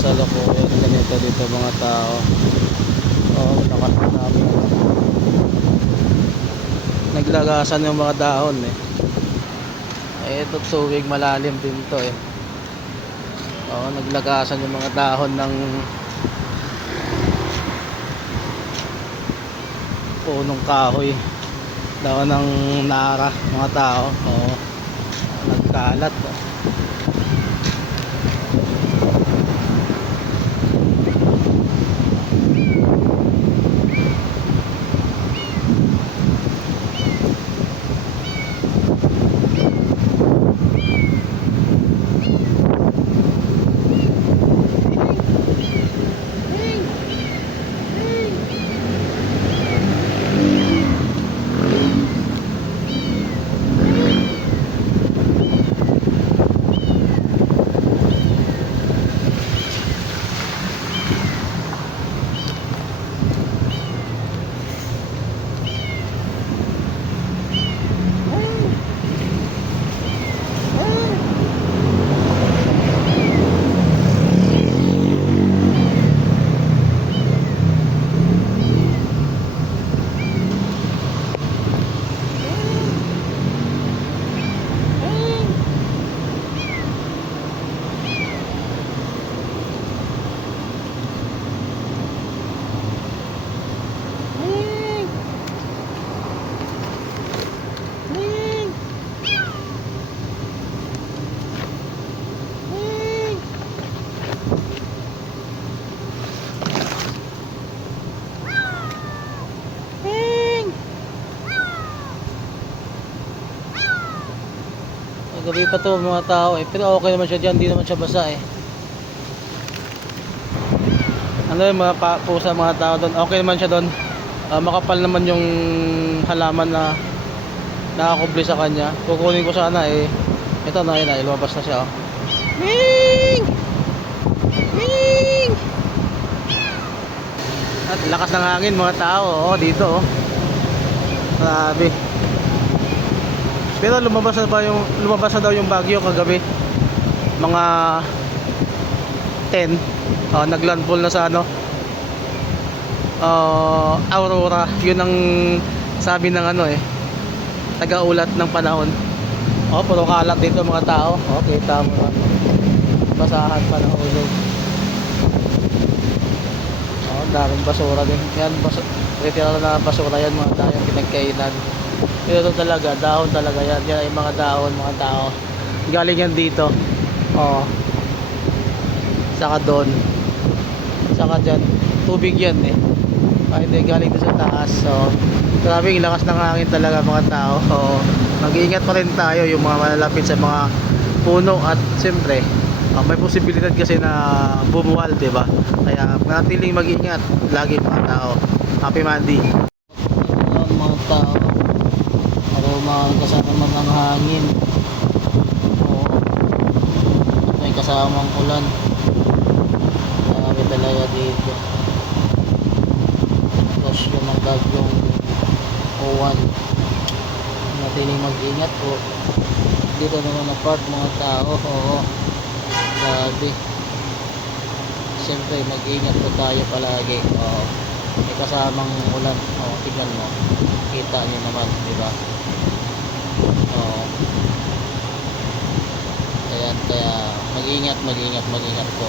kasalukuyan ganito dito mga tao. Lakas na namin. Naglagasan yung mga dahon eh. Ito tuwing malalim din to eh. Naglagasan yung mga dahon ng punong kahoy, dahon ng nara mga tao. Nagkalat. Gabi pa to mga tao eh, pero okay naman siya dyan, hindi naman siya basa eh. Ano yung mga pusa mga tao doon, okay naman siya doon. Makapal naman yung halaman na nakakubli sa kanya. Kukunin ko sana eh. Ito na, yun na, lumabas na siya oh. Ming! Ming! At lakas ng hangin mga tao dito oh. Grabe. Pero lumabas na daw yung bagyo kagabi. Mga 10. Naglandfall na sa Aurora. 'Yun ang sabi ng taga-ulat ng panahon. Puro kalat dito mga tao. Kita mo na. Basahan pa ng ulog. Daming basura din. Yan, retira na basura yan mga tao, yung pinagkainan. Ito talaga, dahon talaga yan. Yan ay mga dahon mga tao. Galing yan dito. Saka doon. Saka dyan. Tubig yan eh. Hindi galing doon sa taas. Grabe yung lakas ng hangin talaga mga tao. Mag-iingat pa rin tayo yung mga malalapit sa mga puno. At siyempre may posibilidad kasi na bumuwal, diba? Kaya manatiling mag-iingat lagi mga tao. Happy Monday mga tao. Kasama ng hangin. May kasamang ulan. Grabe talaga dito. Tapos lumangkag yung uwan. Natiling mag-ingat po. Dito naman na part mga tao. Grabe. Siyempre mag-ingat po tayo palagi. May kasamang ulan. Tignan mo. Kita nyo naman, diba? Kaya mag-ingat po.